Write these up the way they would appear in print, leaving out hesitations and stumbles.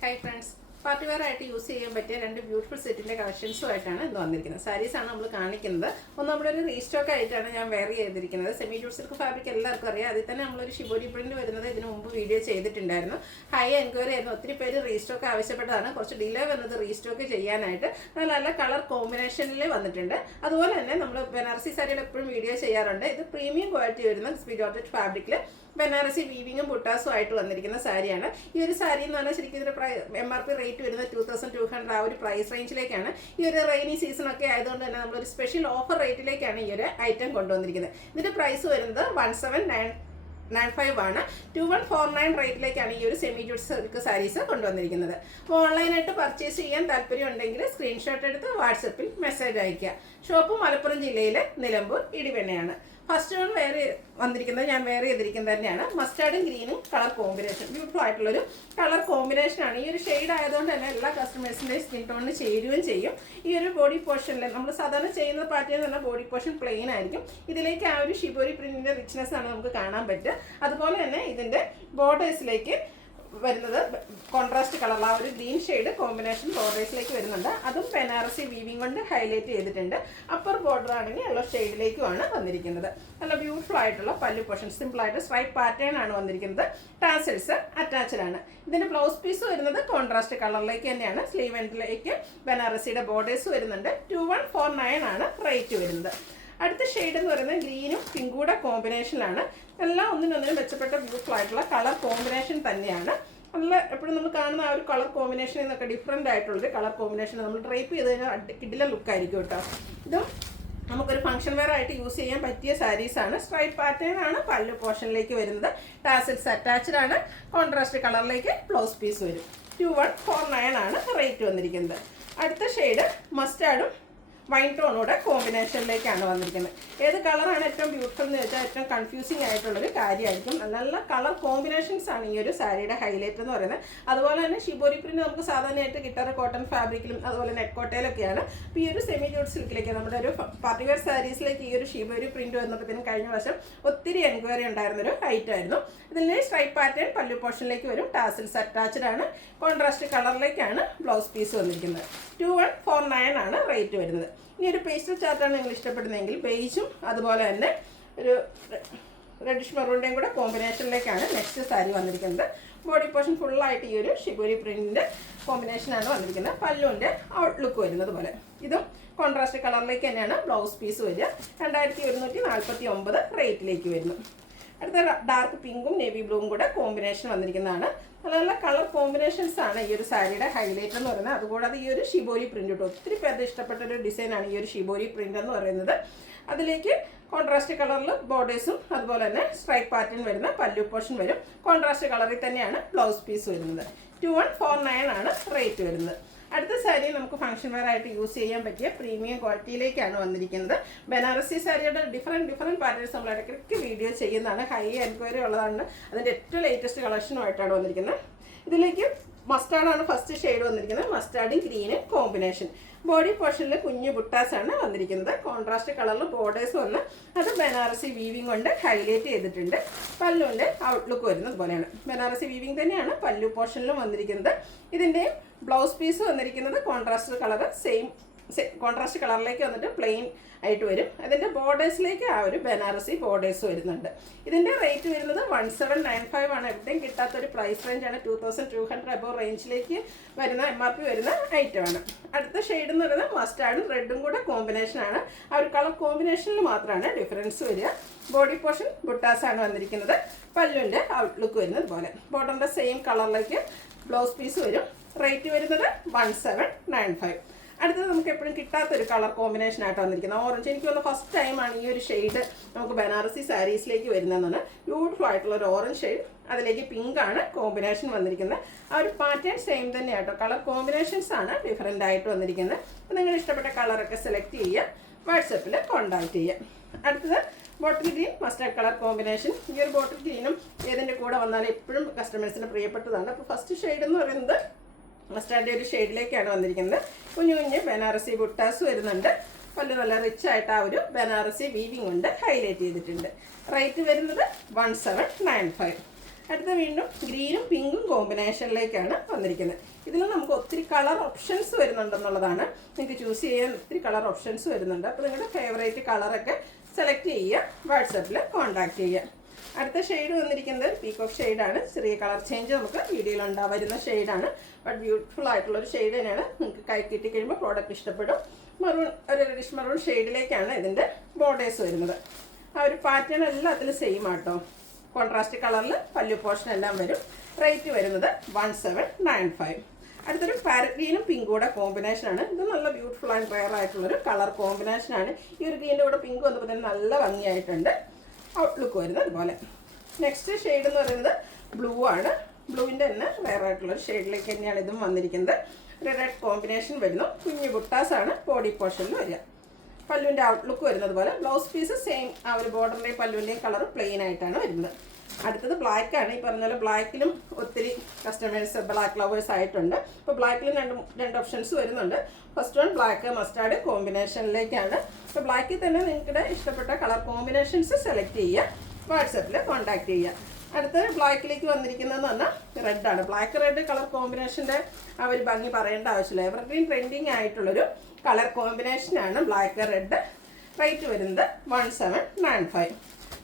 Hi friends, party wear ആയിട്ട് use ചെയ്യാൻ പറ്റിയ രണ്ട് ബ്യൂട്ടിഫുൾ സെറ്റിൻ്റെ കളക്ഷൻസുമായിട്ടാണ് ഇന്ന് വന്നിരിക്കുന്നത്. സാരീസാണ് നമ്മൾ കാണിക്കുന്നത്. ഒന്ന് നമ്മളൊരു റീസ്റ്റോക്ക് ആയിട്ടാണ് ഞാൻ വെയർ ചെയ്തിരിക്കുന്നത്. സെമി ജൂട്ട് സിൽക്ക് ഫാബ്രിക് എല്ലാവർക്കും അറിയാം. അതിൽ തന്നെ നമ്മളൊരു ഷിബോരി പ്രിന്റ് വരുന്നത് ഇതിന് മുമ്പ് വീഡിയോ ചെയ്തിട്ടുണ്ടായിരുന്നു. ഹൈ എൻക്വയറി ആയിരുന്നു. ഒത്തിരി പേര് റീസ്റ്റോക്ക് ആവശ്യപ്പെട്ടതാണ്. കുറച്ച് ഡിലേ വന്നത് റീസ്റ്റോക്ക് ചെയ്യാനായിട്ട്. നല്ല നല്ല കളർ കോമ്പിനേഷനിൽ വന്നിട്ടുണ്ട്. അതുപോലെ തന്നെ നമ്മൾ ബനാറസി സാരിയുടെ എപ്പോഴും വീഡിയോ ചെയ്യാറുണ്ട്. ഇത് പ്രീമിയം ക്വാളിറ്റി വരുന്ന ജോർജറ്റ് ഫാബ്രിക്കിൽ ബനാറസി വീവിങ്ങും ബുട്ടാസും ആയിട്ട് വന്നിരിക്കുന്ന സാരിയാണ്. ഈ ഒരു സാരി എന്ന് പറഞ്ഞാൽ ശരിക്കും ഇതിന്റെ MRP റേറ്റ് വരുന്നത് 2200 ആ ഒരു പ്രൈസ് റേഞ്ചിലേക്കാണ്. ഈ ഒരു റെയിനി സീസൺ ഒക്കെ ആയതുകൊണ്ട് തന്നെ നമ്മളൊരു സ്പെഷ്യൽ ഓഫർ റേറ്റിലേക്കാണ് ഈ ഒരു ഐറ്റം കൊണ്ടുവന്നിരിക്കുന്നത്. ഇതിന്റെ പ്രൈസ് വരുന്നത് 1795 ആണ്. 2149 റേറ്റിലേക്കാണ് ഈ ഒരു സെമി ജൂട്ട് സിൽക്ക് സാരീസ് കൊണ്ടുവന്നിരിക്കുന്നത്. അപ്പോൾ ഓൺലൈനായിട്ട് പർച്ചേസ് ചെയ്യാൻ താല്പര്യം ഉണ്ടെങ്കിൽ സ്ക്രീൻഷോട്ട് എടുത്ത് വാട്സപ്പിൽ മെസ്സേജ് അയയ്ക്കുക. ഷോപ്പ് മലപ്പുറം ജില്ലയിലെ നിലമ്പൂർ ഇടിവെണ്ണയാണ്. ഫസ്റ്റ് വൺ വന്നിരിക്കുന്നത് ഞാൻ വെയർ ചെയ്തിരിക്കുന്നത് തന്നെയാണ്. മസ്റ്റാർഡും ഗ്രീനും കളർ കോമ്പിനേഷൻ, ബ്യൂട്ടിഫുൾ ആയിട്ടുള്ളൊരു കളർ കോമ്പിനേഷനാണ്. ഈ ഒരു ഷെയ്ഡ് ആയതുകൊണ്ട് തന്നെ എല്ലാ കസ്റ്റമേഴ്സിൻ്റെയും സ്കിൻ ടോണിന് ചേരുകയും ചെയ്യും. ഈ ഒരു ബോഡി പോർഷനിൽ നമ്മൾ സാധാരണ ചെയ്യുന്ന പാറ്റേൺ തന്നെ ബോഡി പോർഷൻ പ്ലെയിൻ ആയിരിക്കും. ഇതിലേക്ക് ആ ഒരു ഷിബോരി പ്രിന്റിന്റെ റിച്ച്നെസ് ആണ് നമുക്ക് കാണാൻ പറ്റുക. അതുപോലെ തന്നെ ഇതിന്റെ ബോർഡേഴ്സിലേക്ക് വരുന്നത് കോൺട്രാസ്റ്റ് കളർ, ആ ഒരു ഗ്രീൻ ഷെയ്ഡ് കോമ്പിനേഷൻ ബോർഡേഴ്സിലേക്ക് വരുന്നുണ്ട്. അതും ബനാറസി വീവിംഗ് കൊണ്ട് ഹൈലൈറ്റ് ചെയ്തിട്ടുണ്ട്. അപ്പർ ബോർഡർ ആണെങ്കിൽ യെല്ലോ ഷെയ്ഡിലേക്കുമാണ് വന്നിരിക്കുന്നത്. നല്ല ബ്യൂട്ടിഫുൾ ആയിട്ടുള്ള പല്ലു പോർഷൻ, സിമ്പിൾ ആയിട്ട് സ്ട്രൈപ്പ് പാറ്റേൺ ആണ് വന്നിരിക്കുന്നത്. ടാസൽസ് അറ്റാച്ച്ഡ് ആണ്. ഇതിന്റെ ബ്ലൗസ് പീസ് വരുന്നത് കോൺട്രാസ്റ്റ് കളറിലേക്ക് തന്നെയാണ്. സ്ലീവ് എൻഡിലേക്ക് ബനാറസിയുടെ ബോർഡേഴ്സ് വരുന്നുണ്ട്. 2149 ആണ് റേറ്റ് വരുന്നത്. അടുത്ത ഷെയ്ഡ് എന്ന് പറയുന്നത് ഗ്രീനും പിങ്കും കൂടെ കോമ്പിനേഷനിലാണ്. എല്ലാം ഒന്നിനൊന്നിനും മെച്ചപ്പെട്ട ബ്യൂട്ടിഫുൾ ആയിട്ടുള്ള കളർ കോമ്പിനേഷൻ തന്നെയാണ്. നല്ല എപ്പോഴും നമ്മൾ കാണുന്ന ആ ഒരു കളർ കോമ്പിനേഷനിൽ നിന്നൊക്കെ ഡിഫറെൻ്റ് ആയിട്ടുള്ളൊരു കളർ കോമ്പിനേഷൻ നമ്മൾ ഡ്രൈപ്പ് ചെയ്ത് കഴിഞ്ഞാൽ കിടിലൻ ലുക്കായിരിക്കും കേട്ടോ. ഇതും നമുക്കൊരു ഫംഗ്ഷൻ വെയർ ആയിട്ട് യൂസ് ചെയ്യാൻ പറ്റിയ സാരീസാണ്. സ്ട്രൈപ്പ് പാറ്റേൺ ആണ് പല്ലു പോർഷനിലേക്ക് വരുന്നത്. ടാസൽസ് അറ്റാച്ച്ഡ് ആണ്. കോൺട്രാസ്റ്റ് കളറിലേക്ക് ബ്ലൗസ് പീസ് വരും. 2149 ആണ് റേറ്റ് വന്നിരിക്കുന്നത്. അടുത്ത ഷെയ്ഡ് മസ്റ്റാർഡും വൈൻ ടോണൂടെ കോമ്പിനേഷനിലേക്കാണ് വന്നിരിക്കുന്നത്. ഏത് കളറാണ് ഏറ്റവും ബ്യൂട്ടിഫുൾ എന്ന് വെച്ചാൽ ഏറ്റവും കൺഫ്യൂസിങ് ആയിട്ടുള്ളൊരു കാര്യമായിരിക്കും. നല്ല കളർ കോമ്പിനേഷൻസ് ആണ് ഈ ഒരു സാരിയുടെ ഹൈലൈറ്റ് എന്ന് പറയുന്നത്. അതുപോലെ തന്നെ ഷിബോരി പ്രിന്റ് നമുക്ക് സാധാരണയായിട്ട് കിട്ടാറ് കോട്ടൺ ഫാബ്രിക്കിലും അതുപോലെ നെറ്റ് കോട്ടയിലൊക്കെയാണ്. അപ്പോൾ ഈ ഒരു സെമി ജൂട്ട് സിൽക്കിലേക്ക് നമ്മുടെ ഒരു പാർട്ടി വെയർ സാരീസിലേക്ക് ഈ ഒരു ഷിബോരി പ്രിന്റ് വന്നപ്പോഴത്തേനും കഴിഞ്ഞ വർഷം ഒത്തിരി എൻക്വയറി ഉണ്ടായിരുന്നൊരു ഐറ്റമായിരുന്നു. ഇതിൽ സ്ട്രൈപ്പ് പാറ്റേൺ പല്ലു പോർഷനിലേക്ക് വരും. ടാസിൽസ് അറ്റാച്ച്ഡ് ആണ്. കോൺട്രാസ്റ്റ് കളറിലേക്കാണ് ബ്ലൗസ് പീസ് വന്നിരിക്കുന്നത്. 2149 ആണ് റേറ്റ് വരുന്നത്. ഇനി ഒരു പേസ്റ്റൽ ചാർട്ടാണ് നിങ്ങൾ ഇഷ്ടപ്പെടുന്നതെങ്കിൽ ബേജും അതുപോലെ തന്നെ ഒരു റെഡിഷ് മെറൂണിൻ്റെയും കൂടെ കോമ്പിനേഷനിലേക്കാണ് നെക്സ്റ്റ് സാരി വന്നിരിക്കുന്നത്. ബോഡി പോർഷൻ ഫുള്ളായിട്ട് ഈ ഒരു ഷിബോരി പ്രിന്റിൻ്റെ കോമ്പിനേഷനാണ് വന്നിരിക്കുന്നത്. പല്ലുവിൻ്റെ ഔട്ട്ലുക്ക് വരുന്നത് പോലെ ഇതും കോൺട്രാസ്റ്റ് കളറിലേക്ക് തന്നെയാണ് ബ്ലൗസ് പീസ് വരിക. 2149 റേറ്റിലേക്ക് വരുന്നു. അടുത്ത ഡാർക്ക് പിങ്കും നേവി ബ്ലൂവും കൂടെ കോമ്പിനേഷൻ വന്നിരിക്കുന്നതാണ്. നല്ല നല്ല കളർ കോമ്പിനേഷൻസ് ആണ് ഈ ഒരു സാരിയുടെ ഹൈലൈറ്റ് എന്ന് പറയുന്നത്. അതുകൂടാതെ ഈ ഒരു ഷിബോരി പ്രിന്റ് കിട്ടും. ഒത്തിരി പേരുടെ ഇഷ്ടപ്പെട്ട ഒരു ഡിസൈനാണ് ഈ ഒരു ഷിബോരി പ്രിന്റ് എന്ന് പറയുന്നത്. അതിലേക്ക് കോൺട്രാസ്റ്റ് കളറിൽ ബോർഡേഴ്സും അതുപോലെ തന്നെ സ്ട്രൈപ്പ് പാറ്റേൺ വരുന്ന പല്ലു പോർഷൻ വരും. കോൺട്രാസ്റ്റ് കളറിൽ തന്നെയാണ് ബ്ലൗസ് പീസ് വരുന്നത്. 2149 ആണ് റേറ്റ് വരുന്നത്. അടുത്ത സാരി നമുക്ക് ഫംഗ്ഷൻ വെയർ ആയിട്ട് യൂസ് ചെയ്യാൻ പറ്റിയ പ്രീമിയം ക്വാളിറ്റിയിലേക്കാണ് വന്നിരിക്കുന്നത്. ബനാറസി സാരിയുടെ ഡിഫറെൻറ്റ് പാറ്റേൺസ് നമ്മൾ ഇടയ്ക്കിടയ്ക്ക് വീഡിയോ ചെയ്യുന്നതാണ്. ഹൈ എൻക്വയറി ഉള്ളതാണ്. അതിൻ്റെ ഏറ്റവും ലേറ്റസ്റ്റ് കളക്ഷനുമായിട്ടാണ് വന്നിരിക്കുന്നത്. ഇതിലേക്ക് മസ്റ്റാർഡാണ് ഫസ്റ്റ് ഷെയ്ഡ് വന്നിരിക്കുന്നത്. മസ്റ്റാർഡും ഗ്രീനും കോമ്പിനേഷൻ. ബോഡി പോർഷനിൽ കുഞ്ഞു ബുട്ടാസാണ് വന്നിരിക്കുന്നത്. കോൺട്രാസ്റ്റ് കളറിൽ ബോർഡേഴ്സ് വന്ന് അത് ബനാറസി വീവിംഗ് കൊണ്ട് ഹൈലൈറ്റ് ചെയ്തിട്ടുണ്ട്. പല്ലുവിൻ്റെ ഔട്ട്ലുക്ക് വരുന്നത് പോലെയാണ്. ബനാറസി വീവിംഗ് തന്നെയാണ് പല്ലു പോർഷനിലും വന്നിരിക്കുന്നത്. ഇതിൻ്റെ ബ്ലൗസ് പീസ് വന്നിരിക്കുന്നത് കോൺട്രാസ്റ്റ് കളർ കോൺട്രാസ്റ്റ് കളറിലേക്ക് വന്നിട്ട് പ്ലെയിൻ ആയിട്ട് വരും. അതിൻ്റെ ബോർഡേഴ്സിലേക്ക് ആ ഒരു ബനാറസി ബോർഡേഴ്സ് വരുന്നുണ്ട്. ഇതിൻ്റെ റേറ്റ് വരുന്നത് 1795 ആണ്. എവിടെയും കിട്ടാത്തൊരു പ്രൈസ് റേഞ്ചാണ്. 2200 അബോവ് റേഞ്ചിലേക്ക് വരുന്ന MRP വരുന്ന ഐറ്റമാണ്. അടുത്ത ഷെയ്ഡ് എന്ന് പറയുന്നത് മസ്റ്റാർഡും റെഡും കൂടെ കോമ്പിനേഷനാണ്. ആ ഒരു കളർ കോമ്പിനേഷനിൽ മാത്രമാണ് ഡിഫറൻസ് വരിക. ബോഡി പോർഷൻ ബുട്ടാസാണ് വന്നിരിക്കുന്നത്. പല്ലുവിൻ്റെ ഔട്ട്ലുക്ക് വരുന്നത് പോലെ. ബോട്ടറിൻ്റെ സെയിം കളറിലേക്ക് ബ്ലൗസ് പീസ് വരും. റേറ്റ് വരുന്നത് 1795. അടുത്തത് നമുക്ക് എപ്പോഴും കിട്ടാത്തൊരു കളർ കോമ്പിനേഷൻ ആയിട്ട് വന്നിരിക്കുന്നത് ഓറഞ്ച്. എനിക്ക് തോന്നുന്നു ഫസ്റ്റ് ടൈമാണ് ഈ ഒരു ഷെയ്ഡ് നമുക്ക് ബനാറസി സാരീസിലേക്ക് വരുന്നതെന്നാണ്. ബ്യൂട്ടിഫുൾ ആയിട്ടുള്ള ഒരു ഓറഞ്ച് ഷെയ്ഡ്, അതിലേക്ക് പിങ്ക് ആണ് കോമ്പിനേഷൻ വന്നിരിക്കുന്നത്. ആ ഒരു പാറ്റേൺ സെയിം തന്നെയാട്ടോ. കളർ കോമ്പിനേഷൻസ് ആണ് ഡിഫറെൻ്റ് ആയിട്ട് വന്നിരിക്കുന്നത്. അപ്പോൾ നിങ്ങൾ ഇഷ്ടപ്പെട്ട കളറൊക്കെ സെലക്ട് ചെയ്യുക, വാട്സപ്പിൽ കോൺടാക്ട് ചെയ്യുക. അടുത്തത് bottle green mustard colour combination. ഈ ഒരു ബോട്ടിൽ ഗ്രീനും ഏതിൻ്റെ കൂടെ വന്നാലും എപ്പോഴും കസ്റ്റമേഴ്സിന് പ്രിയപ്പെട്ടതാണ്. അപ്പോൾ ഫസ്റ്റ് ഷെയ്ഡ് എന്ന് പറയുന്നത് മസ്റ്റാർഡിൻ്റെ ഒരു ഷെയ്ഡിലേക്കാണ് വന്നിരിക്കുന്നത്. കുഞ്ഞു കുഞ്ഞ് ബനാറസി ബുട്ടാസ് വരുന്നുണ്ട്. പല്ല് നല്ല റിച്ച് ആയിട്ട് ആ ഒരു ബനാറസി വീവിംഗ് കൊണ്ട് ഹൈലൈറ്റ് ചെയ്തിട്ടുണ്ട്. റേറ്റ് വരുന്നത് 1795. അടുത്ത വീണ്ടും ഗ്രീനും പിങ്കും കോമ്പിനേഷനിലേക്കാണ് വന്നിരിക്കുന്നത്. ഇതിൽ നമുക്ക് ഒത്തിരി കളർ ഓപ്ഷൻസ് വരുന്നുണ്ടെന്നുള്ളതാണ്. നിങ്ങൾക്ക് ചൂസ് ചെയ്യാൻ ഒത്തിരി കളർ ഓപ്ഷൻസ് വരുന്നുണ്ട്. അപ്പോൾ നിങ്ങളുടെ ഫേവറേറ്റ് കളറൊക്കെ സെലക്ട് ചെയ്യുക, വാട്സപ്പിൽ കോൺടാക്റ്റ് ചെയ്യുക. അടുത്ത ഷെയ്ഡ് വന്നിരിക്കുന്നത് പീകോക്ക് ഷെയ്ഡാണ്. ചെറിയ കളർ ചേഞ്ച് നമുക്ക് വീഡിയോയിൽ വരുന്ന ഷെയ്ഡാണ്. ബട്ട് ബ്യൂട്ടിഫുൾ ആയിട്ടുള്ളൊരു ഷെയ്ഡ് തന്നെയാണ്. നിങ്ങൾക്ക് കൈ കിട്ടി കഴിയുമ്പോൾ പ്രോഡക്റ്റ് ഇഷ്ടപ്പെടും. മറൂൺ, ഒരു റെഡിഷ് മറൂൺ ഷെയ്ഡിലേക്കാണ് ഇതിൻ്റെ ബോർഡേഴ്സ് വരുന്നത്. ആ ഒരു പാറ്റേൺ എല്ലാത്തിലും സെയിം ആട്ടോ. കോൺട്രാസ്റ്റ് കളറിൽ പല്ലു പോർഷൻ എല്ലാം വരും. റേറ്റ് വരുന്നത് 1795. അടുത്തൊരു പാരറ്റ് ഗ്രീനും പിങ്കും കൂടെ കോമ്പിനേഷനാണ്. ഇത് നല്ല ബ്യൂട്ടിഫുൾ ആൻഡ് റെയർ ആയിട്ടുള്ളൊരു കളർ കോമ്പിനേഷനാണ്. ഈ ഒരു ഗ്രീൻ്റെ കൂടെ പിങ്ക് വന്നപ്പോൾ തന്നെ നല്ല ഭംഗിയായിട്ടുണ്ട്. ഔട്ട്ലുക്ക് വരുന്നത് അതുപോലെ. നെക്സ്റ്റ് ഷെയ്ഡ് എന്ന് പറയുന്നത് ബ്ലൂ ആണ്. ബ്ലൂവിൻ്റെ തന്നെ റെയർ ആയിട്ടുള്ളൊരു ഷെയ്ഡിലേക്ക് തന്നെയാണ് ഇതും വന്നിരിക്കുന്നത്. ഒരു റെഡ് കോമ്പിനേഷൻ വരുന്നു. കുഞ്ഞു ബുട്ടാസാണ് ബോഡി പോർഷനിൽ വരിക. പല്ലുവിൻ്റെ ഔട്ട്ലുക്ക് വരുന്നത് പോലെ. ബ്ലൗസ് പീസ് സെയിം ആ ഒരു ബോർഡറിൻ്റെയും പല്ലുവിൻ്റെയും കളർ പ്ലെയിൻ ആയിട്ടാണ് വരുന്നത്. അടുത്തത് ബ്ലാക്കാണ്. ഈ പറഞ്ഞ പോലെ ബ്ലാക്കിലും ഒത്തിരി കസ്റ്റമേഴ്സ് ബ്ലാക്ക് ലവേഴ്സ് ആയിട്ടുണ്ട്. അപ്പോൾ ബ്ലാക്കിലും രണ്ട് ഓപ്ഷൻസ് വരുന്നുണ്ട്. ഫസ്റ്റ് വൺ ബ്ലാക്ക് മസ്റ്റാർഡ് കോമ്പിനേഷനിലേക്കാണ്. അപ്പോൾ ബ്ലാക്കിൽ തന്നെ നിങ്ങളുടെ ഇഷ്ടപ്പെട്ട കളർ കോമ്പിനേഷൻസ് സെലക്ട് ചെയ്യുക, വാട്സപ്പിൽ കോൺടാക്റ്റ് ചെയ്യുക. അടുത്ത ബ്ലാക്കിലേക്ക് വന്നിരിക്കുന്നതെന്ന് പറഞ്ഞാൽ റെഡാണ്. ബ്ലാക്ക് റെഡ് കളർ കോമ്പിനേഷൻ്റെ ആ ഒരു ഭംഗി പറയേണ്ട ആവശ്യമില്ല. എവർഗ്രീൻ ട്രെൻഡിങ് ആയിട്ടുള്ളൊരു കളർ കോമ്പിനേഷനാണ് ബ്ലാക്ക് റെഡ്. റേറ്റ് വരുന്നത് 1795.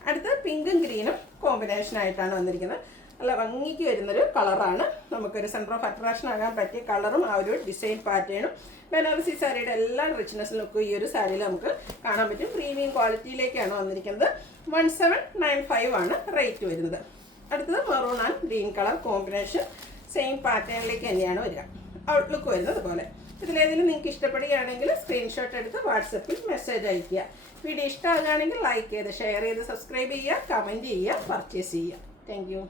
അടുത്ത പിങ്കും ഗ്രീനും കോമ്പിനേഷനായിട്ടാണ് വന്നിരിക്കുന്നത്. നല്ല ഭംഗിക്ക് വരുന്നൊരു കളറാണ്. നമുക്കൊരു സെൻറ്റർ ഓഫ് അട്രാക്ഷൻ ആകാൻ പറ്റിയ കളറും ആ ഒരു ഡിസൈൻ പാറ്റേണും ബനാറസി സാരിയുടെ എല്ലാ റിച്ച്നെസ് ലുക്കും ഈ ഒരു സാരിയിൽ നമുക്ക് കാണാൻ പറ്റും. പ്രീമിയം ക്വാളിറ്റിയിലേക്കാണ് വന്നിരിക്കുന്നത്. 1795 ആണ് റേറ്റ് വരുന്നത്. അടുത്തത് maroon and green colour combination same പാറ്റേണിലേക്ക് തന്നെയാണ് വരിക. ഔട്ട്ലുക്ക് വരുന്നത് പോലെ. ഇതിലേതെങ്കിലും നിങ്ങൾക്ക് ഇഷ്ടപ്പെടുകയാണെങ്കിൽ സ്ക്രീൻഷോട്ട് എടുത്ത് വാട്സപ്പിൽ മെസ്സേജ് അയയ്ക്കുക. വീഡിയോ ഇഷ്ടമാകുകയാണെങ്കിൽ ലൈക്ക് ചെയ്ത് ഷെയർ ചെയ്ത് സബ്സ്ക്രൈബ് ചെയ്യുക, കമൻറ്റ് ചെയ്യുക, പർച്ചേസ് ചെയ്യുക. Thank you.